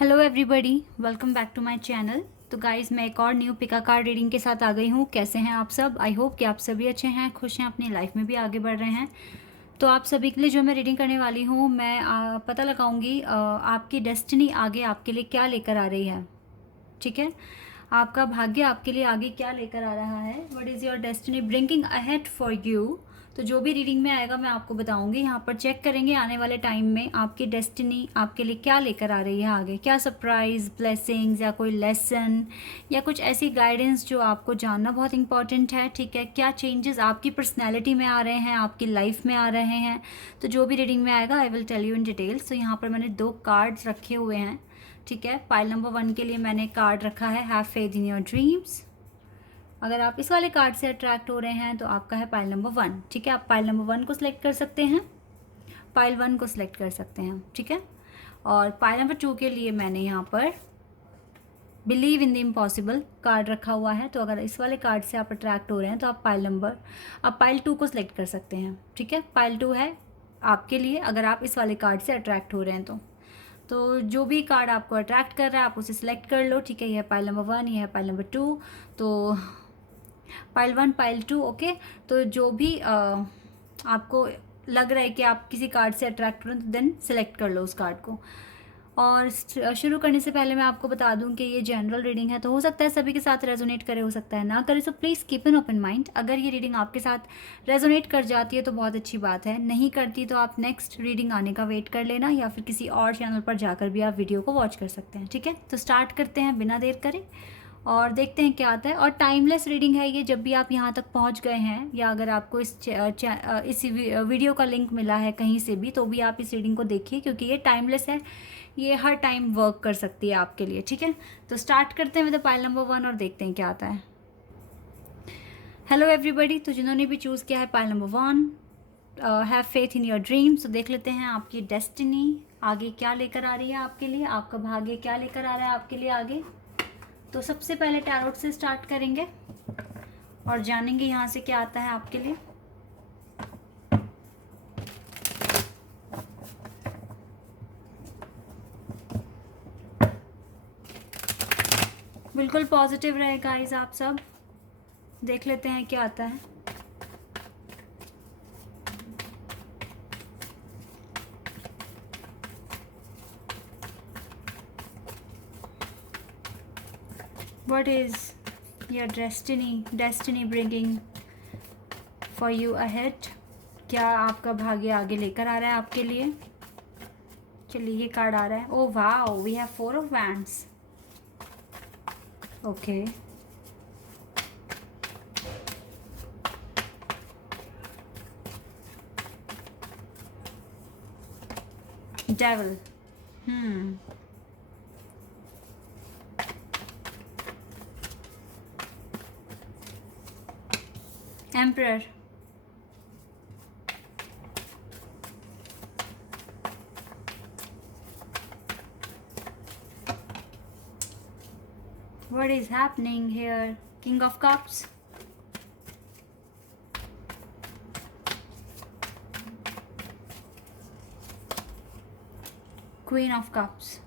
Hello everybody, welcome back to my channel. तो guys, मैं एक और न्यू पिका कार्ड रीडिंग के साथ आ गई हूँ। कैसे हैं आप सब? आई होप कि आप सभी अच्छे हैं, खुश हैं, अपनी लाइफ में भी आगे बढ़ रहे हैं। तो आप सभी के लिए जो मैं रीडिंग करने वाली हूँ, मैं पता लगाऊंगी आपकी डेस्टिनी आगे आपके लिए क्या लेकर आ रही है। ठीक है, आपका भाग्य आपके लिए आगे क्या लेकर आ रहा है। What is your destiny bringing ahead for you. तो जो भी रीडिंग में आएगा मैं आपको बताऊंगी। यहाँ पर चेक करेंगे आने वाले टाइम में आपकी डेस्टिनी आपके लिए क्या लेकर आ रही है आगे। क्या सरप्राइज, ब्लेसिंग्स या कोई लेसन या कुछ ऐसी गाइडेंस जो आपको जानना बहुत इंपॉर्टेंट है। ठीक है, क्या चेंजेस आपकी पर्सनैलिटी में आ रहे हैं, आपकी लाइफ में आ रहे हैं। तो जो भी रीडिंग में आएगा I will tell you in details. तो यहाँ पर मैंने 2 कार्ड्स रखे हुए हैं। ठीक है, पाइल नंबर 1 के लिए मैंने कार्ड रखा है have faith in your dreams. अगर आप इस वाले कार्ड से अट्रैक्ट हो रहे हैं तो आपका है पाइल नंबर 1। ठीक है, आप पाइल नंबर 1 को सिलेक्ट कर सकते हैं, पाइल 1 को सिलेक्ट कर सकते हैं। ठीक है, और पाइल नंबर 2 के लिए मैंने यहाँ पर believe in the impossible card रखा हुआ है। तो अगर इस वाले कार्ड से आप अट्रैक्ट हो रहे हैं तो आप पाइल 2 को सिलेक्ट कर सकते हैं। ठीक है, पाइल 2 है आपके लिए अगर आप इस वाले कार्ड से अट्रैक्ट हो रहे हैं तो जो भी कार्ड आपको अट्रैक्ट कर रहा है आप उसे सिलेक्ट कर लो। ठीक है, यह है पाइल नंबर 1, यह है पाइल नंबर 2। तो पाइल 1, पाइल 2, ओके। तो जो भी आपको लग रहा है कि आप किसी कार्ड से अट्रैक्ट हो रहे हैं तो देन सिलेक्ट कर लो उस कार्ड को। और शुरू करने से पहले मैं आपको बता दूं कि ये जनरल रीडिंग है, तो हो सकता है सभी के साथ रेजोनेट करे, हो सकता है ना करे। So please keep an open mind. अगर ये रीडिंग आपके साथ रेजोनेट कर जाती है तो बहुत अच्छी बात है, नहीं करती तो आप नेक्स्ट रीडिंग आने का वेट कर लेना या फिर किसी और चैनल पर जाकर भी आप वीडियो को वॉच कर सकते हैं। ठीक है, तो स्टार्ट करते हैं बिना देर करे और देखते हैं क्या आता है। और टाइमलेस रीडिंग है ये, जब भी आप यहाँ तक पहुँच गए हैं या अगर आपको इस वीडियो का लिंक मिला है कहीं से भी तो भी आप इस रीडिंग को देखिए, क्योंकि ये टाइमलेस है, ये हर टाइम वर्क कर सकती है आपके लिए। ठीक है, तो स्टार्ट करते हैं विद पाइल नंबर 1 और देखते हैं क्या आता है। हेलो एवरीबॉडी, तो जिन्होंने भी चूज़ किया है pile number 1 have faith in your dreams, तो देख लेते हैं आपकी डेस्टिनी आगे क्या लेकर आ रही है आपके लिए, आपका भाग्य क्या लेकर आ रहा है आपके लिए आगे। तो सबसे पहले टैरोट से स्टार्ट करेंगे और जानेंगे यहाँ से क्या आता है आपके लिए। बिल्कुल पॉजिटिव रहे गाइस, आप सब देख लेते हैं क्या आता है। What is your destiny bringing for you ahead? क्या आपका भाग्य आगे लेकर आ रहा है आपके लिए। चलिए, ये कार्ड आ रहा है। Oh wow, we have 4 of wands. Okay, devil. Emperor. What is happening here? King of Cups. Queen of Cups.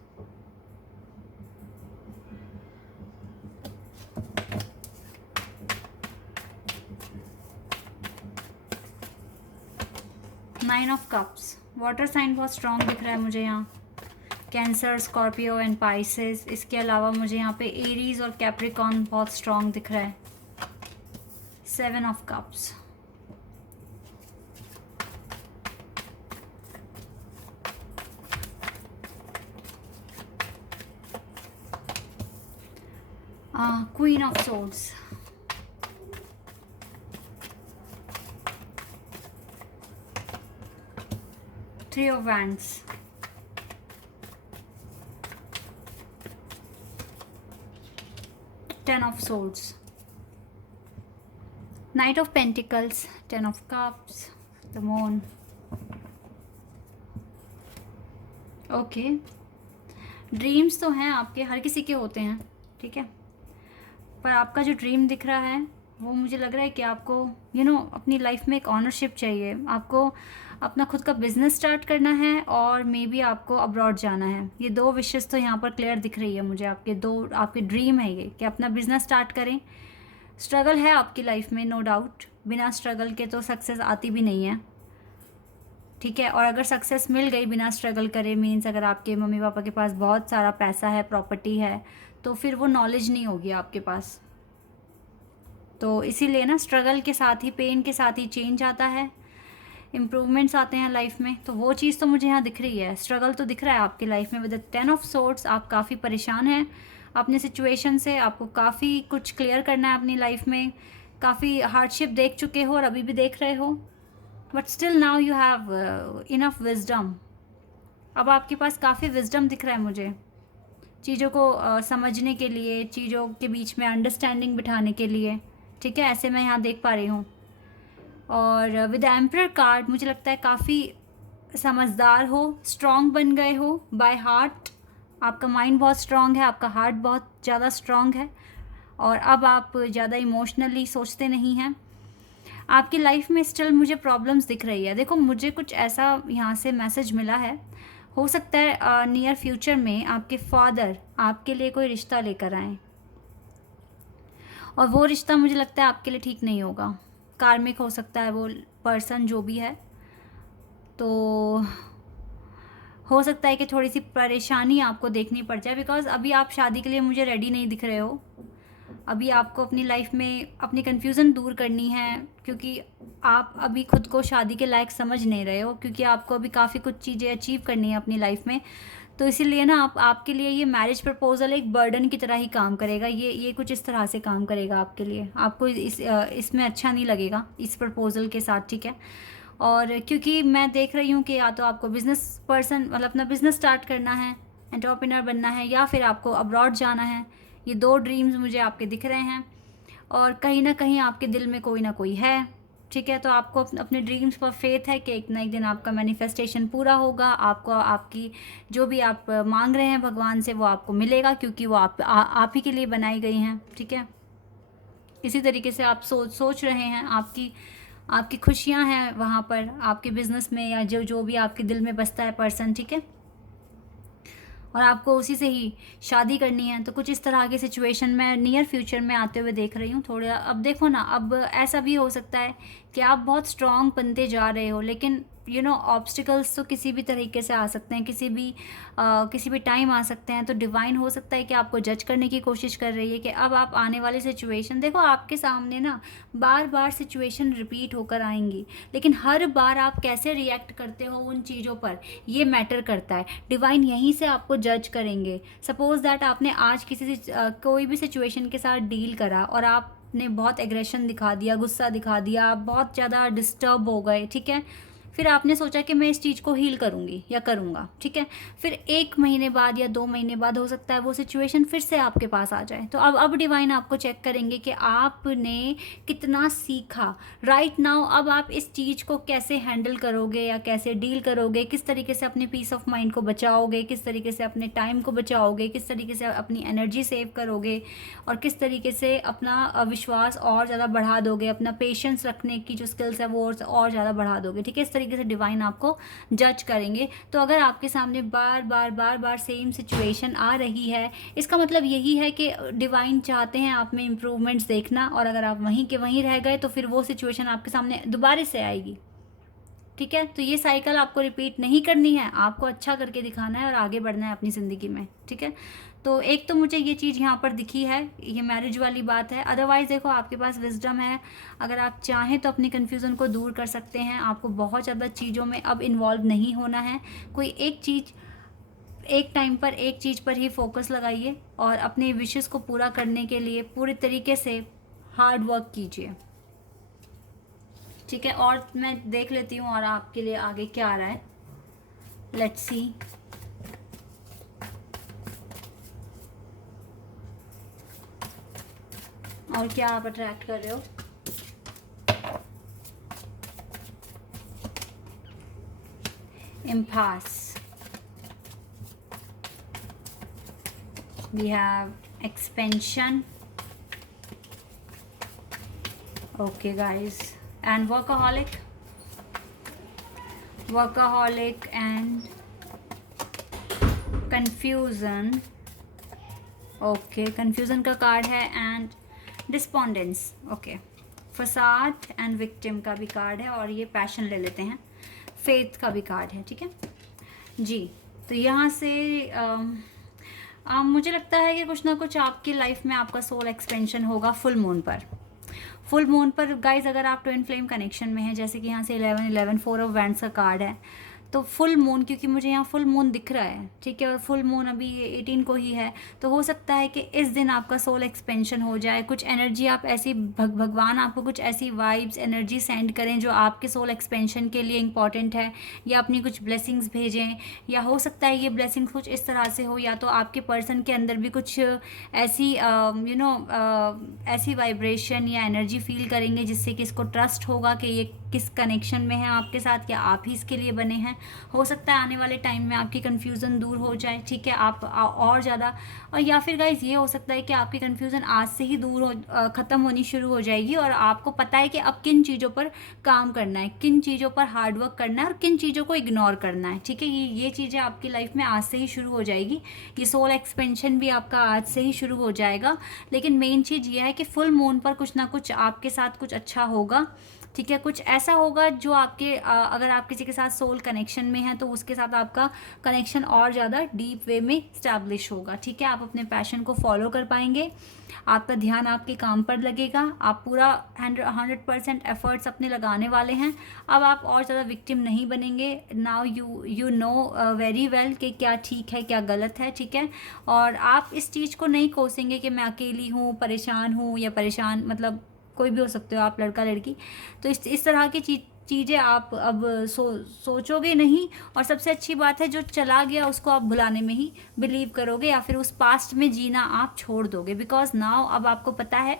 Nine of Cups. Water sign बहुत स्ट्रॉन्ग दिख रहा है मुझे यहाँ। Cancer, Scorpio and Pisces. इसके अलावा मुझे यहाँ पे एरीज और कैप्रिकॉन बहुत स्ट्रॉन्ग दिख रहा है। 7 of cups. Queen of swords. Three of wands. Ten of Swords. Knight of Pentacles. 10 of Cups. The Moon. Okay, dreams तो हैं आपके, हर किसी के होते हैं। ठीक है, पर आपका जो ड्रीम दिख रहा है वो मुझे लग रहा है कि आपको अपनी लाइफ में एक ऑनरशिप चाहिए। आपको अपना खुद का बिजनेस स्टार्ट करना है और मे बी आपको अब्रॉड जाना है। ये 2 विशेस तो यहाँ पर क्लियर दिख रही है मुझे, आपके ड्रीम है ये कि अपना बिजनेस स्टार्ट करें। स्ट्रगल है आपकी लाइफ में, नो डाउट, बिना स्ट्रगल के तो सक्सेस आती भी नहीं है, ठीक है। और अगर सक्सेस मिल गई बिना स्ट्रगल करे, मीन्स अगर आपके मम्मी पापा के पास बहुत सारा पैसा है, प्रॉपर्टी है, तो फिर वो नॉलेज नहीं होगी आपके पास। तो इसीलिए ना स्ट्रगल के साथ ही, पेन के साथ ही चेंज आता है, इम्प्रूवमेंट्स आते हैं लाइफ में। तो वो चीज़ तो मुझे यहाँ दिख रही है, स्ट्रगल तो दिख रहा है आपकी लाइफ में विद 10 ऑफ सोर्ड्स। आप काफ़ी परेशान हैं अपने सिचुएशन से, आपको काफ़ी कुछ क्लियर करना है अपनी लाइफ में, काफ़ी हार्डशिप देख चुके हो और अभी भी देख रहे हो, but still now you have enough wisdom. अब आपके पास काफ़ी विजडम दिख रहा है मुझे, चीज़ों को समझने के लिए, चीज़ों के बीच में अंडरस्टैंडिंग बिठाने के लिए, ठीक है। ऐसे मैं यहाँ देख पा रही हूँ। और विद एम्परर कार्ड मुझे लगता है काफ़ी समझदार हो, स्ट्रॉन्ग बन गए हो बाय हार्ट। आपका माइंड बहुत स्ट्रॉन्ग है, आपका हार्ट बहुत ज़्यादा स्ट्रॉन्ग है, और अब आप ज़्यादा इमोशनली सोचते नहीं हैं। आपकी लाइफ में स्टिल मुझे प्रॉब्लम्स दिख रही है। देखो, मुझे कुछ ऐसा यहाँ से मैसेज मिला है, हो सकता है नियर फ्यूचर में आपके फादर आपके लिए कोई रिश्ता लेकर आएँ, और वो रिश्ता मुझे लगता है आपके लिए ठीक नहीं होगा, कार्मिक हो सकता है वो पर्सन जो भी है। तो हो सकता है कि थोड़ी सी परेशानी आपको देखनी पड़ जाए, बिकॉज़ अभी आप शादी के लिए मुझे रेडी नहीं दिख रहे हो। अभी आपको अपनी लाइफ में अपनी कन्फ्यूज़न दूर करनी है, क्योंकि आप अभी खुद को शादी के लायक समझ नहीं रहे हो, क्योंकि आपको अभी काफ़ी कुछ चीज़ें अचीव करनी है अपनी लाइफ में। तो इसीलिए ना आपके लिए ये मैरिज प्रपोज़ल एक बर्डन की तरह ही काम करेगा। ये कुछ इस तरह से काम करेगा आपके लिए, आपको इसमें अच्छा नहीं लगेगा इस प्रपोज़ल के साथ, ठीक है। और क्योंकि मैं देख रही हूँ कि या तो आपको बिज़नेस पर्सन, मतलब अपना बिज़नेस स्टार्ट करना है, एंटरप्रेन्योर बनना है, या फिर आपको अब्रॉड जाना है। ये 2 ड्रीम्स मुझे आपके दिख रहे हैं, और कहीं ना कहीं आपके दिल में कोई ना कोई है, ठीक है। तो आपको अपने ड्रीम्स पर फेथ है कि एक ना एक दिन आपका मैनिफेस्टेशन पूरा होगा, आपको आपकी जो भी आप मांग रहे हैं भगवान से वो आपको मिलेगा, क्योंकि वो आप ही के लिए बनाई गई हैं, ठीक है। इसी तरीके से आप सोच रहे हैं, आपकी खुशियां हैं वहाँ पर आपके बिज़नेस में, या जो भी आपके दिल में बसता है पर्सन, ठीक है। और आपको उसी से ही शादी करनी है। तो कुछ इस तरह की सिचुएशन में नियर फ्यूचर में आते हुए देख रही हूँ थोड़ा। अब देखो ना, अब ऐसा भी हो सकता है कि आप बहुत स्ट्रॉन्ग बनते जा रहे हो, लेकिन ऑब्स्टिकल्स तो किसी भी तरीके से आ सकते हैं, किसी भी टाइम आ सकते हैं। तो डिवाइन हो सकता है कि आपको जज करने की कोशिश कर रही है कि अब आप आने वाली सिचुएशन देखो, आपके सामने ना बार बार सिचुएशन रिपीट होकर आएंगी, लेकिन हर बार आप कैसे रिएक्ट करते हो उन चीज़ों पर, ये मैटर करता है। डिवाइन यहीं से आपको जज करेंगे। सपोज दैट आपने आज कोई भी सिचुएशन के साथ डील करा और आपने बहुत एग्रेशन दिखा दिया, गुस्सा दिखा दिया, आप बहुत ज़्यादा डिस्टर्ब हो गए, ठीक है। फिर आपने सोचा कि मैं इस चीज़ को हील करूँगी या करूँगा, ठीक है। फिर 1 महीने बाद या 2 महीने बाद हो सकता है वो सिचुएशन फिर से आपके पास आ जाए। तो अब डिवाइन आपको चेक करेंगे कि आपने कितना सीखा राइट नाउ। अब आप इस चीज़ को कैसे हैंडल करोगे या कैसे डील करोगे, किस तरीके से अपने पीस ऑफ माइंड को बचाओगे, किस तरीके से अपने टाइम को बचाओगे, किस तरीके से अपनी एनर्जी सेव करोगे, और किस तरीके से अपना विश्वास और ज़्यादा बढ़ा दोगे, अपना पेशेंस रखने की जो स्किल्स है वो और ज़्यादा बढ़ा दोगे, ठीक है। इस तरीके से डिवाइन आपको जज करेंगे। तो अगर आपके सामने बार बार सेम सिचुएशन आ रही है, इसका मतलब यही है कि डिवाइन चाहते हैं आप में इम्प्रूवमेंट्स देखना, और अगर आप वहीं के वहीं रह गए तो फिर वो सिचुएशन आपके सामने दोबारा से आएगी, ठीक है। तो ये साइकिल आपको रिपीट नहीं करनी है, आपको अच्छा करके दिखाना है और आगे बढ़ना है अपनी ज़िंदगी में, ठीक है। तो एक तो मुझे ये चीज़ यहाँ पर दिखी है, ये मैरिज वाली बात है। अदरवाइज़ देखो, आपके पास विजडम है, अगर आप चाहें तो अपनी कन्फ्यूज़न को दूर कर सकते हैं। आपको बहुत ज़्यादा चीज़ों में अब इन्वॉल्व नहीं होना है। कोई एक टाइम पर एक चीज़ पर ही फोकस लगाइए, और अपने विशेस को पूरा करने के लिए पूरी तरीके से हार्ड वर्क कीजिए, ठीक है। और मैं देख लेती हूँ और आपके लिए आगे क्या आ रहा है, लेट्स सी। और क्या आप अट्रैक्ट कर रहे हो। Impasse, we have expansion, okay guys, and workaholic. Workaholic and confusion. Okay, confusion का कार्ड है एंड डिस्पोंडेंस। ओके, फसाद एंड विक्टिम का भी कार्ड है और ये पैशन ले लेते हैं, फेथ का भी कार्ड है। ठीक है जी। तो यहाँ से मुझे लगता है कि कुछ ना कुछ आपकी लाइफ में आपका सोल एक्सपेंशन होगा फुल मून पर। फुल मून पर गाइज अगर आप ट्विन फ्लेम कनेक्शन में हैं, जैसे कि यहाँ से 11 4 ऑफ वैंड्स का कार्ड है, तो फुल मून, क्योंकि मुझे यहाँ फुल मून दिख रहा है, ठीक है, और फुल मून अभी 18 को ही है, तो हो सकता है कि इस दिन आपका सोल एक्सपेंशन हो जाए। कुछ एनर्जी आप ऐसी भगवान आपको कुछ ऐसी वाइब्स एनर्जी सेंड करें जो आपके सोल एक्सपेंशन के लिए इंपॉर्टेंट है, या अपनी कुछ ब्लेसिंग्स भेजें, या हो सकता है ये ब्लेसिंग्स कुछ इस तरह से हो, या तो आपके पर्सन के अंदर भी कुछ ऐसी ऐसी वाइब्रेशन या एनर्जी फील करेंगे जिससे कि इसको ट्रस्ट होगा कि ये किस कनेक्शन में है आपके साथ, या आप ही इसके लिए बने हैं। हो सकता है आने वाले टाइम में आपकी कन्फ्यूज़न दूर हो जाए, ठीक है, आप और ज़्यादा, और या फिर गाइज ये हो सकता है कि आपकी कन्फ्यूज़न आज से ही दूर हो, ख़त्म होनी शुरू हो जाएगी, और आपको पता है कि अब किन चीज़ों पर काम करना है, किन चीज़ों पर हार्डवर्क करना है और किन चीज़ों को इग्नोर करना है। ठीक है, ये चीज़ें आपकी लाइफ में आज से ही शुरू हो जाएगी। ये सोल एक्सपेंशन भी आपका आज से ही शुरू हो जाएगा। लेकिन मेन चीज़ ये है कि फुल मून पर कुछ ना कुछ आपके साथ कुछ अच्छा होगा। ठीक है, कुछ ऐसा होगा जो आपके अगर आप किसी के साथ सोल कनेक्शन में हैं तो उसके साथ आपका कनेक्शन और ज़्यादा डीप वे में स्टैब्लिश होगा। ठीक है, आप अपने पैशन को फॉलो कर पाएंगे, आपका ध्यान आपके काम पर लगेगा, आप पूरा 100% एफर्ट्स अपने लगाने वाले हैं। अब आप और ज़्यादा विक्टिम नहीं बनेंगे। Now you know very well कि क्या ठीक है क्या गलत है। ठीक है, और आप इस चीज़ को नहीं कोसेंगे कि मैं अकेली हूँ, परेशान हूँ, या परेशान मतलब कोई भी हो सकते हो आप, लड़का लड़की। तो इस तरह की चीज़ें आप अब सोचोगे नहीं, और सबसे अच्छी बात है जो चला गया उसको आप भुलाने में ही बिलीव करोगे, या फिर उस पास्ट में जीना आप छोड़ दोगे। बिकॉज नाउ अब आपको पता है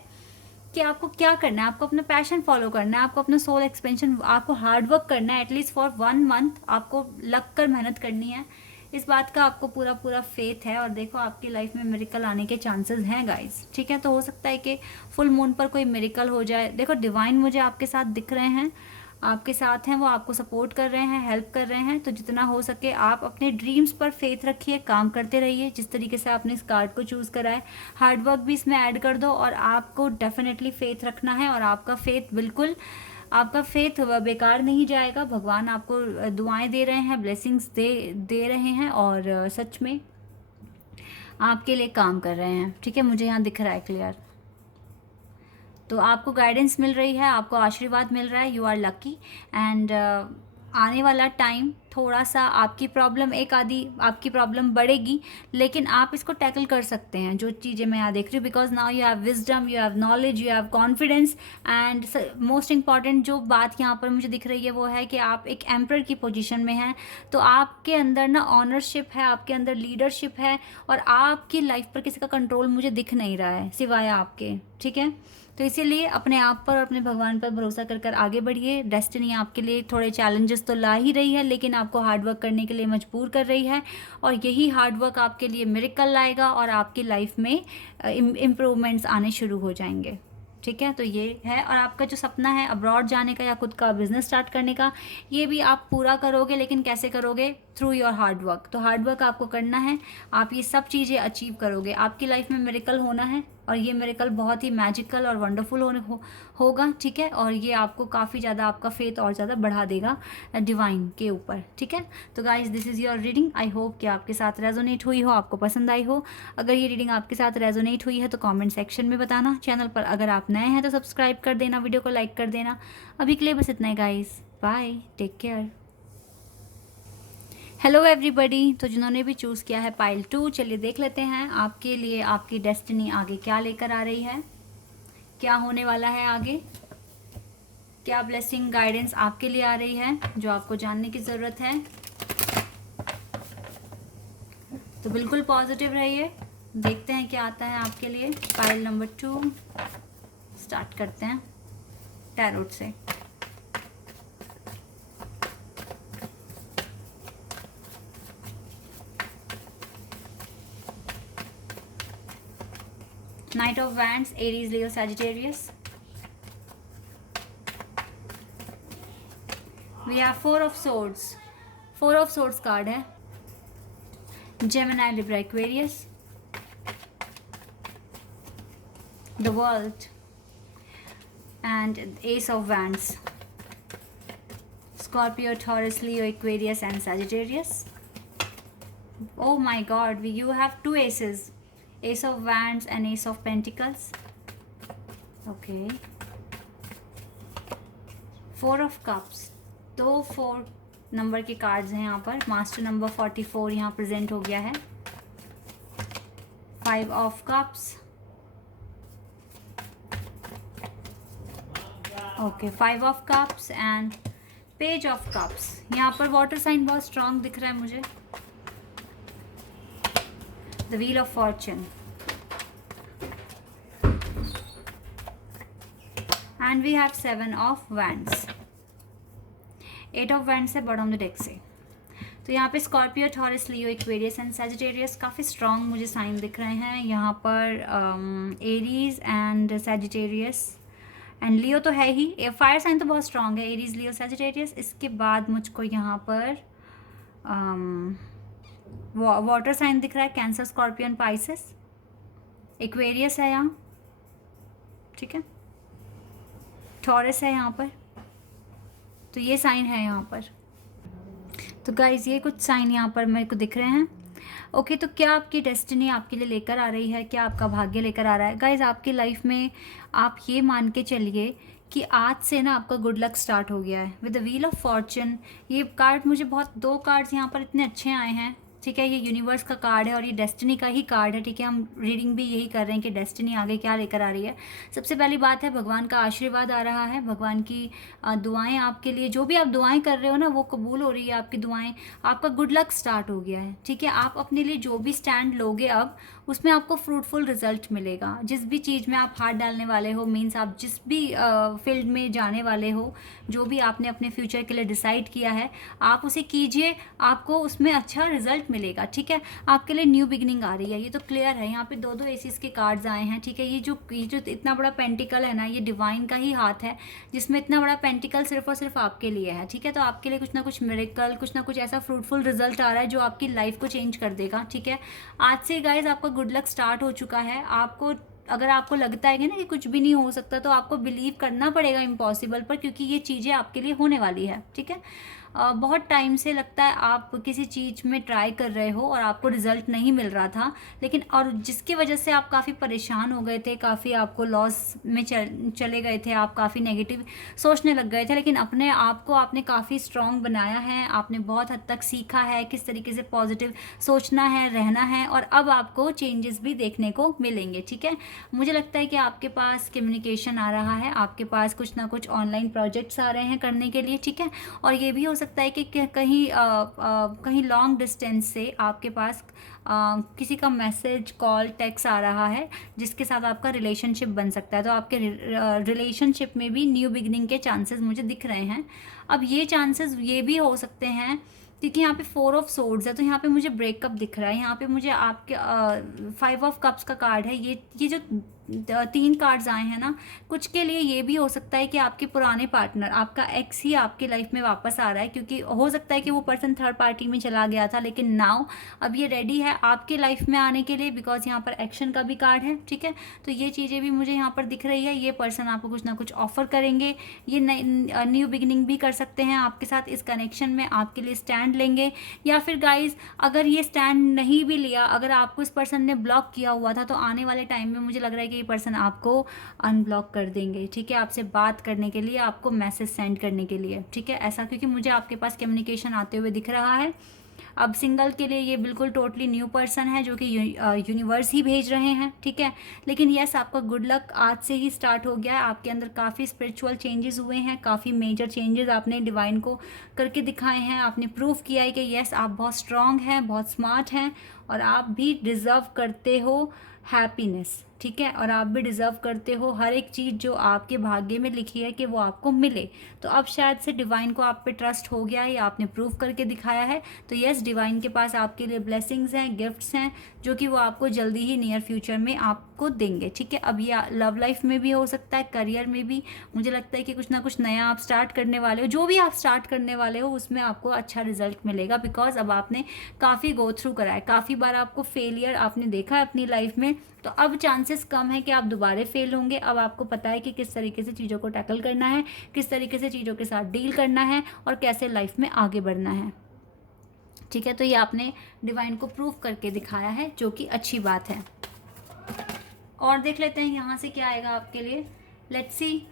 कि आपको क्या करना है, आपको अपना पैशन फॉलो करना है, आपको अपना सोल एक्सपेंशन, आपको हार्डवर्क करना है। एटलीस्ट फॉर 1 मंथ आपको लग कर मेहनत करनी है। इस बात का आपको पूरा फेथ है, और देखो आपकी लाइफ में मिरेकल आने के चांसेस हैं गाइस। ठीक है, तो हो सकता है कि फुल मून पर कोई मिरेकल हो जाए। देखो डिवाइन मुझे आपके साथ दिख रहे हैं, आपके साथ हैं, वो आपको सपोर्ट कर रहे हैं, हेल्प कर रहे हैं। तो जितना हो सके आप अपने ड्रीम्स पर फेथ रखिए, काम करते रहिए जिस तरीके से आपने इस कार्ड को चूज़ करा है। हार्डवर्क भी इसमें ऐड कर दो, और आपको डेफिनेटली फेथ रखना है, और आपका फेथ बिल्कुल, आपका फेथ बेकार नहीं जाएगा। भगवान आपको दुआएं दे रहे हैं, ब्लेसिंग्स दे रहे हैं, और सच में आपके लिए काम कर रहे हैं। ठीक है, मुझे यहाँ दिख रहा है क्लियर। तो आपको गाइडेंस मिल रही है, आपको आशीर्वाद मिल रहा है, यू आर लकी। एंड आने वाला टाइम थोड़ा सा आपकी प्रॉब्लम, एक आधी आपकी प्रॉब्लम बढ़ेगी, लेकिन आप इसको टैकल कर सकते हैं। जो चीज़ें मैं यहाँ देख रही हूँ, because now you have wisdom, you have knowledge, you have confidence, and most important जो बात यहाँ पर मुझे दिख रही है वो है कि आप एक एम्परर की पोजीशन में हैं। तो आपके अंदर ना ऑनरशिप है, आपके अंदर लीडरशिप है, और आपकी लाइफ पर किसी का कंट्रोल मुझे दिख नहीं रहा है सिवाय आपके। ठीक है, तो इसीलिए अपने आप पर और अपने भगवान पर भरोसा कर कर आगे बढ़िए। डेस्टिनी आपके लिए थोड़े चैलेंजेस तो ला ही रही है, लेकिन आपको हार्डवर्क करने के लिए मजबूर कर रही है, और यही हार्डवर्क आपके लिए मिरेकल लाएगा, और आपकी लाइफ में इम्प्रूवमेंट्स आने शुरू हो जाएंगे। ठीक है, तो ये है। और आपका जो सपना है अब्रॉड जाने का या खुद का बिजनेस स्टार्ट करने का, ये भी आप पूरा करोगे, लेकिन कैसे करोगे? Through your hard work. तो हार्डवर्क आपको करना है, आप ये सब चीज़ें अचीव करोगे। आपकी लाइफ में मिरेकल होना है, और ये मिरेकल बहुत ही मैजिकल और वंडरफुल होगा। ठीक है, और ये आपको काफ़ी ज़्यादा आपका फेथ और ज़्यादा बढ़ा देगा डिवाइन के ऊपर। ठीक है, तो guys this is your reading. I hope कि आपके साथ रेजोनेट हुई हो, आपको पसंद आई हो। अगर ये रीडिंग आपके साथ रेजोनेट हुई है तो कमेंट सेक्शन में बताना। चैनल पर अगर आप नए हैं तो सब्सक्राइब कर देना, वीडियो को लाइक कर देना। अभी के लिए बस इतना ही guys, bye, take care. Hello everybody. तो जिन्होंने भी चूज़ किया है पाइल 2, चलिए देख लेते हैं आपके लिए आपकी डेस्टिनी आगे क्या लेकर आ रही है, क्या होने वाला है आगे, क्या ब्लेसिंग गाइडेंस आपके लिए आ रही है जो आपको जानने की ज़रूरत है। तो बिल्कुल पॉजिटिव रहिए, देखते हैं क्या आता है आपके लिए। पाइल नंबर 2 स्टार्ट करते हैं टैरोट से। Knight of Wands, Aries, Leo, Sagittarius. We have 4 of Swords, 4 of swords card है, Gemini, Libra, Aquarius, the world and ace of wands, Scorpio, Taurus, Leo, Aquarius and Sagittarius. Oh my god, you have two aces, ace of wands and ace of pentacles. Okay, 4 of cups, दो 4 number के cards हैं यहाँ पर. Master number 44 यहाँ present हो गया है. 5 of cups. Okay, 5 of cups and page of cups. यहाँ पर वाटर साइन बहुत स्ट्रांग दिख रहा है मुझे. The Wheel of Fortune and we have 7 of Wands. 8 of Wands है बॉटम ऑफ द डेक से. तो यहाँ पे Scorpio, Taurus, Leo, Aquarius and Sagittarius काफ़ी स्ट्रॉन्ग मुझे साइन दिख रहे हैं. यहाँ पर एरीज एंड सैजिटेरियस एंड लियो तो है ही. फायर साइन तो बहुत स्ट्रॉन्ग है, एरीज, लियो, सैजिटेरियस. इसके बाद मुझको यहाँ पर वाटर साइन दिख रहा है, कैंसर, स्कॉर्पियन, पाइसेस, एक्वेरियस है यहाँ, ठीक है, टॉरस है यहाँ पर. तो ये साइन है यहाँ पर. तो गाइज ये कुछ साइन यहाँ पर मेरे को दिख रहे हैं. ओके, तो क्या आपकी डेस्टिनी आपके लिए लेकर आ रही है, क्या आपका भाग्य लेकर आ रहा है? गाइज आपकी लाइफ में आप ये मान के चलिए कि आज से ना आपका गुड लक स्टार्ट हो गया है with the wheel of Fortune. ये कार्ड मुझे बहुत, 2 कार्ड्स यहाँ पर इतने अच्छे आए हैं, ठीक है. ये यूनिवर्स का कार्ड है और ये डेस्टिनी का ही कार्ड है, ठीक है. हम रीडिंग भी यही कर रहे हैं कि डेस्टिनी आगे क्या लेकर आ रही है. सबसे पहली बात है भगवान का आशीर्वाद आ रहा है, भगवान की दुआएं आपके लिए, जो भी आप दुआएं कर रहे हो ना वो कबूल हो रही है आपकी दुआएं. आपका गुड लक स्टार्ट हो गया है, ठीक है. आप अपने लिए जो भी स्टैंड लोगे अब उसमें आपको फ्रूटफुल रिजल्ट मिलेगा. जिस भी चीज़ में आप हाथ डालने वाले हो, मीन्स आप जिस भी फील्ड में जाने वाले हो, जो भी आपने अपने फ्यूचर के लिए डिसाइड किया है आप उसे कीजिए, आपको उसमें अच्छा रिजल्ट मिलेगा, ठीक है. आपके लिए न्यू बिगिनिंग आ रही है, ये तो क्लियर है. यहाँ पे 2 एसीज के कार्ड्स आए हैं, ठीक है. ये जो इतना बड़ा पेंटिकल है ना, ये डिवाइन का ही हाथ है जिसमें इतना बड़ा पेंटिकल सिर्फ और सिर्फ आपके लिए है, ठीक है. तो आपके लिए कुछ ना कुछ मिरेकल, कुछ ना कुछ ऐसा फ्रूटफुल रिजल्ट आ रहा है जो आपकी लाइफ को चेंज कर देगा, ठीक है. आज से गाइज आपका गुड लक स्टार्ट हो चुका है. आपको अगर आपको लगता है कि ना कि कुछ भी नहीं हो सकता, तो आपको बिलीव करना पड़ेगा इम्पॉसिबल पर, क्योंकि ये चीज़ें आपके लिए होने वाली है, ठीक है. बहुत टाइम से लगता है आप किसी चीज़ में ट्राई कर रहे हो और आपको रिजल्ट नहीं मिल रहा था, लेकिन और जिसकी वजह से आप काफ़ी परेशान हो गए थे, काफ़ी आपको लॉस में चले गए थे, आप काफ़ी नेगेटिव सोचने लग गए थे. लेकिन अपने आप को आपने काफ़ी स्ट्रॉन्ग बनाया है, आपने बहुत हद तक सीखा है किस तरीके से पॉजिटिव सोचना है, रहना है, और अब आपको चेंजेस भी देखने को मिलेंगे, ठीक है. मुझे लगता है कि आपके पास कम्युनिकेशन आ रहा है, आपके पास कुछ ना कुछ ऑनलाइन प्रोजेक्ट्स आ रहे हैं करने के लिए, ठीक है. और ये भी हो सकता है कि कहीं लॉन्ग डिस्टेंस से आपके पास किसी का मैसेज, कॉल, टेक्स्ट आ रहा है जिसके साथ आपका रिलेशनशिप बन सकता है. तो आपके रिलेशनशिप में भी न्यू बिगिनिंग के चांसेस मुझे दिख रहे हैं. अब ये चांसेस ये भी हो सकते हैं क्योंकि यहाँ पे 4 ऑफ सोर्ड्स है, तो यहाँ पे मुझे ब्रेकअप दिख रहा है. यहाँ पे मुझे आपके 5 ऑफ कप्स का कार्ड है. ये जो 3 कार्ड्स आए हैं ना, कुछ के लिए ये भी हो सकता है कि आपके पुराने पार्टनर, आपका एक्स ही आपकी लाइफ में वापस आ रहा है, क्योंकि हो सकता है कि वो पर्सन थर्ड पार्टी में चला गया था, लेकिन नाउ अब ये रेडी है आपके लाइफ में आने के लिए, बिकॉज यहाँ पर एक्शन का भी कार्ड है, ठीक है. तो ये चीज़ें भी मुझे यहाँ पर दिख रही है. ये पर्सन आपको कुछ ना कुछ ऑफर करेंगे, ये न्यू बिगिनिंग भी कर सकते हैं आपके साथ, इस कनेक्शन में आपके लिए स्टैंड लेंगे. या फिर गाइज अगर ये स्टैंड नहीं भी लिया, अगर आपको इस पर्सन ने ब्लॉक किया हुआ था, तो आने वाले टाइम में मुझे लग रहा है कि ये पर्सन आपको अनब्लॉक कर देंगे, ठीक है. आपसे बात करने के लिए, आपको मैसेज सेंड करने के लिए, ठीक है. ऐसा क्योंकि मुझे आपके पास कम्युनिकेशन आते हुए दिख रहा है. अब सिंगल के लिए ये बिल्कुल टोटली न्यू पर्सन है जो कि यूनिवर्स ही भेज रहे हैं, ठीक है. लेकिन यस, आपका गुड लक आज से ही स्टार्ट हो गया है. आपके अंदर काफ़ी स्पिरिचुअल चेंजेस हुए हैं, काफ़ी मेजर चेंजेस आपने डिवाइन को करके दिखाए हैं. आपने प्रूव किया है कि यस, आप बहुत स्ट्रांग हैं, बहुत स्मार्ट हैं, और आप भी डिज़र्व करते हो हैप्पीनेस, ठीक है, और आप भी डिज़र्व करते हो हर एक चीज़ जो आपके भाग्य में लिखी है कि वो आपको मिले। तो अब शायद से डिवाइन को आप पे ट्रस्ट हो गया है या आपने प्रूव करके दिखाया है। तो यस, डिवाइन के पास आपके लिए ब्लेसिंग्स हैं, गिफ्ट्स हैं, जो कि वो आपको जल्दी ही नियर फ्यूचर में आपको देंगे। ठीक है, अब ये लव लाइफ में भी हो सकता है, करियर में भी। मुझे लगता है कि कुछ ना कुछ नया आप स्टार्ट करने वाले हो, जो भी आप स्टार्ट करने वाले हो उसमें आपको अच्छा रिजल्ट मिलेगा, बिकॉज अब आपने काफ़ी गो थ्रू करा है, काफ़ी बार आपको फेलियर आपने देखा है अपनी लाइफ में। तो अब चांसेस कम है कि आप दोबारा फेल होंगे। अब आपको पता है कि किस तरीके से चीज़ों को टैकल करना है, किस तरीके से चीज़ों के साथ डील करना है और कैसे लाइफ में आगे बढ़ना है। ठीक है, तो ये आपने डिवाइन को प्रूव करके दिखाया है, जो कि अच्छी बात है। और देख लेते हैं यहाँ से क्या आएगा आपके लिए। लेट्स सी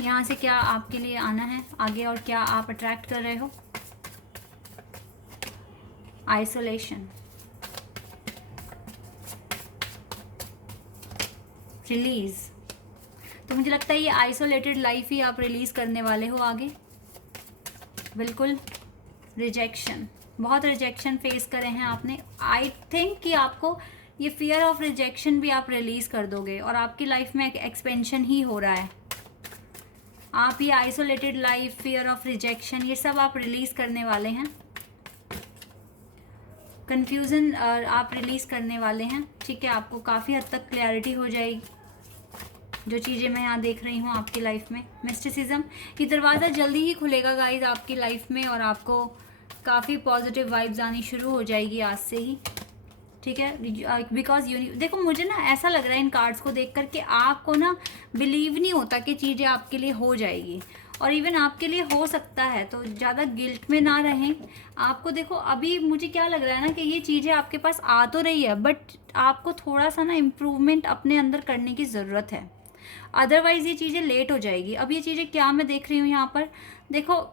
यहाँ से क्या आपके लिए आना है आगे और क्या आप अट्रैक्ट कर रहे हो। Isolation, release. तो मुझे लगता है ये आइसोलेटेड लाइफ ही आप रिलीज करने वाले हो आगे। बिल्कुल। रिजेक्शन, बहुत रिजेक्शन फेस करे हैं आपने। आई थिंक कि आपको ये फियर ऑफ रिजेक्शन भी आप रिलीज कर दोगे और आपकी लाइफ में एक एक्सपेंशन ही हो रहा है। आप ये isolated life, fear of rejection, ये सब आप रिलीज करने वाले हैं। कन्फ्यूज़न आप रिलीज करने वाले हैं। ठीक है, आपको काफ़ी हद तक क्लैरिटी हो जाएगी। जो चीज़ें मैं यहाँ देख रही हूँ आपकी लाइफ में, मिस्टिसिज्म, ये दरवाज़ा जल्दी ही खुलेगा गाइज आपकी लाइफ में और आपको काफ़ी पॉजिटिव वाइब्स आनी शुरू हो जाएगी आज से ही। ठीक है, बिकॉज देखो मुझे ना ऐसा लग रहा है इन कार्ड्स को देख कर के आपको ना बिलीव नहीं होता कि चीज़ें आपके लिए हो जाएगी, और इवन आपके लिए हो सकता है। तो ज़्यादा गिल्ट में ना रहें। आपको देखो अभी मुझे क्या लग रहा है ना कि ये चीज़ें आपके पास आ तो रही है, बट आपको थोड़ा सा ना इम्प्रूवमेंट अपने अंदर करने की ज़रूरत है, अदरवाइज़ ये चीज़ें लेट हो जाएगी। अब ये चीज़ें क्या मैं देख रही हूँ यहाँ पर, देखो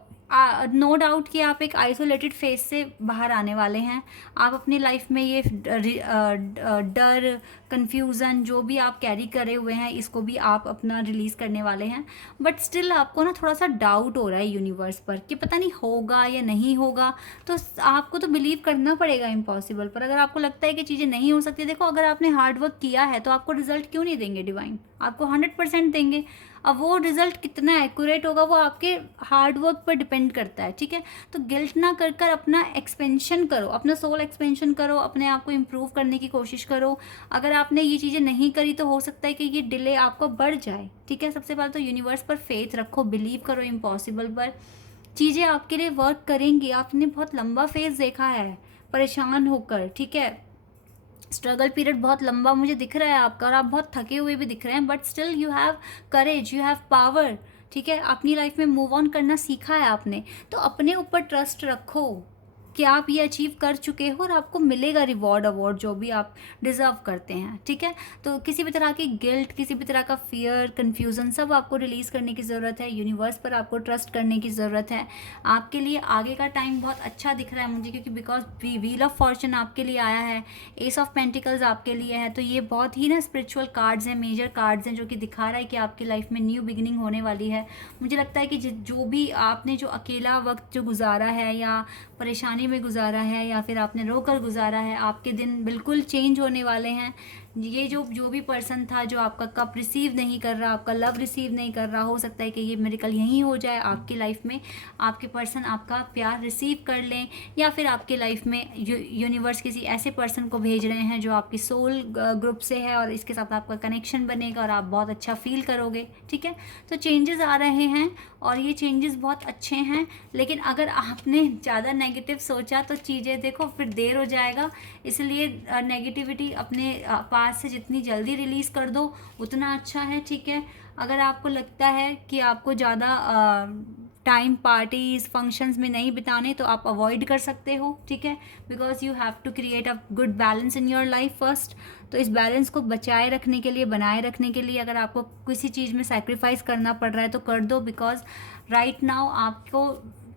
नो डाउट कि आप एक आइसोलेटेड फेज से बाहर आने वाले हैं। आप अपनी लाइफ में ये डर, कन्फ्यूज़न जो भी आप कैरी करे हुए हैं, इसको भी आप अपना रिलीज़ करने वाले हैं। बट स्टिल आपको ना थोड़ा सा डाउट हो रहा है यूनिवर्स पर कि पता नहीं होगा या नहीं होगा। तो आपको तो बिलीव करना पड़ेगा इम्पॉसिबल पर। अगर आपको लगता है कि चीज़ें नहीं हो सकती, देखो अगर आपने हार्ड वर्क किया है तो आपको रिजल्ट क्यों नहीं देंगे डिवाइन, आपको 100% देंगे। अब वो रिजल्ट कितना एक्यूरेट होगा वो आपके हार्ड वर्क पर डिपेंड करता है। ठीक है, तो गिल्ट ना कर कर अपना एक्सपेंशन करो, अपना सोल एक्सपेंशन करो, अपने आप को इम्प्रूव करने की कोशिश करो। अगर आपने ये चीज़ें नहीं करी तो हो सकता है कि ये डिले आपको बढ़ जाए। ठीक है, सबसे पहले तो यूनिवर्स पर फेथ रखो, बिलीव करो इम्पॉसिबल पर, चीज़ें आपके लिए वर्क करेंगी। आपने बहुत लंबा फेज देखा है परेशान होकर। ठीक है, स्ट्रगल पीरियड बहुत लंबा मुझे दिख रहा है आपका और आप बहुत थके हुए भी दिख रहे हैं, but still you have courage, you have power. ठीक है, अपनी लाइफ में मूव ऑन करना सीखा है आपने, तो अपने ऊपर ट्रस्ट रखो कि आप ये अचीव कर चुके हो और आपको मिलेगा रिवॉर्ड, अवार्ड जो भी आप डिज़र्व करते हैं। ठीक है, तो किसी भी तरह की गिल्ट, किसी भी तरह का फियर, कन्फ्यूज़न सब आपको रिलीज़ करने की ज़रूरत है। यूनिवर्स पर आपको ट्रस्ट करने की ज़रूरत है। आपके लिए आगे का टाइम बहुत अच्छा दिख रहा है मुझे, क्योंकि बिकॉज व्हील ऑफ फॉर्चून आपके लिए आया है, एस ऑफ पेंटिकल्स आपके लिए है। तो ये बहुत ही ना स्पिरिचुअल कार्ड्स हैं, मेजर कार्ड्स हैं, जो कि दिखा रहा है कि आपकी लाइफ में न्यू बिगिनिंग होने वाली है। मुझे लगता है कि जो भी आपने जो अकेला वक्त जो गुजारा है या परेशानी में गुजारा है या फिर आपने रोकर गुजारा है, आपके दिन बिल्कुल चेंज होने वाले हैं। ये जो भी पर्सन था जो आपका कप रिसीव नहीं कर रहा, आपका लव रिसीव नहीं कर रहा, हो सकता है कि ये मिरेकल यहीं हो जाए आपकी लाइफ में। आपके पर्सन आपका प्यार रिसीव कर लें, या फिर आपकी लाइफ में यूनिवर्स किसी ऐसे पर्सन को भेज रहे हैं जो आपकी सोल ग्रुप से है और इसके साथ आपका कनेक्शन बनेगा और आप बहुत अच्छा फील करोगे। ठीक है, तो चेंजेस आ रहे हैं और ये चेंजेस बहुत अच्छे हैं। लेकिन अगर आपने ज़्यादा नेगेटिव सोचा तो चीज़ें देखो फिर देर हो जाएगा। इसलिए नेगेटिविटी अपने पास से जितनी जल्दी रिलीज़ कर दो उतना अच्छा है। ठीक है, अगर आपको लगता है कि आपको ज़्यादा टाइम पार्टीज फंक्शंस में नहीं बिताने तो आप अवॉइड कर सकते हो। ठीक है, because you have to create a good balance in your life first. तो इस बैलेंस को बचाए रखने के लिए, बनाए रखने के लिए अगर आपको किसी चीज़ में सैक्रिफाइस करना पड़ रहा है तो कर दो, बिकॉज राइट नाउ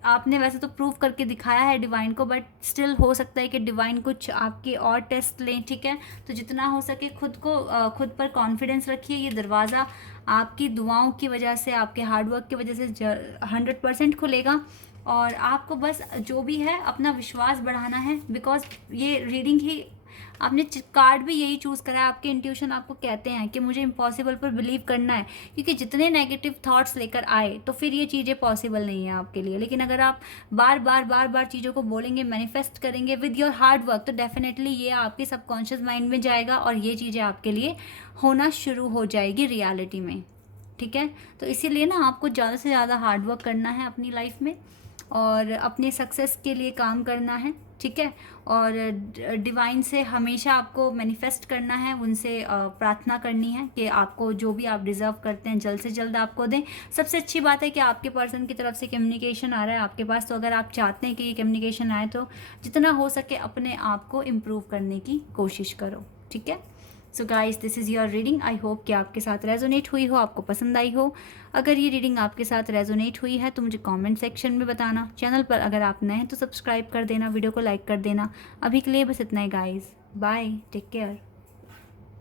आपने वैसे तो प्रूव करके दिखाया है डिवाइन को, बट स्टिल हो सकता है कि डिवाइन कुछ आपके और टेस्ट लें। ठीक है, तो जितना हो सके खुद पर कॉन्फिडेंस रखिए। ये दरवाज़ा आपकी दुआओं की वजह से, आपके हार्डवर्क की वजह से 100% खुलेगा और आपको बस जो भी है अपना विश्वास बढ़ाना है, बिकॉज ये रीडिंग ही आपने कार्ड भी यही चूज़ करा है, आपके इंट्यूशन आपको कहते हैं कि मुझे इम्पॉसिबल पर बिलीव करना है, क्योंकि जितने नेगेटिव थॉट्स लेकर आए तो फिर ये चीज़ें पॉसिबल नहीं है आपके लिए। लेकिन अगर आप बार बार चीज़ों को बोलेंगे, मैनिफेस्ट करेंगे विद योर हार्ड वर्क, तो डेफिनेटली ये आपके सबकॉन्शियस माइंड में जाएगा और ये चीज़ें आपके लिए होना शुरू हो जाएगी रियलिटी में। ठीक है, तो इसीलिए ना आपको ज़्यादा से ज़्यादा हार्ड वर्क करना है अपनी लाइफ में और अपने सक्सेस के लिए काम करना है। ठीक है, और डिवाइन से हमेशा आपको मैनिफेस्ट करना है, उनसे प्रार्थना करनी है कि आपको जो भी आप डिज़र्व करते हैं जल्द से जल्द आपको दें। सबसे अच्छी बात है कि आपके पर्सन की तरफ से कम्युनिकेशन आ रहा है आपके पास, तो अगर आप चाहते हैं कि ये कम्युनिकेशन आए तो जितना हो सके अपने आप को इम्प्रूव करने की कोशिश करो। ठीक है, so guys this is your reading. I hope कि आपके साथ रेजोनेट हुई हो, आपको पसंद आई हो। अगर ये रीडिंग आपके साथ रेजोनेट हुई है तो मुझे कमेंट सेक्शन में बताना। चैनल पर अगर आप नए हैं तो सब्सक्राइब कर देना, वीडियो को लाइक कर देना। अभी के लिए बस इतना ही गाइस, बाय, टेक केयर।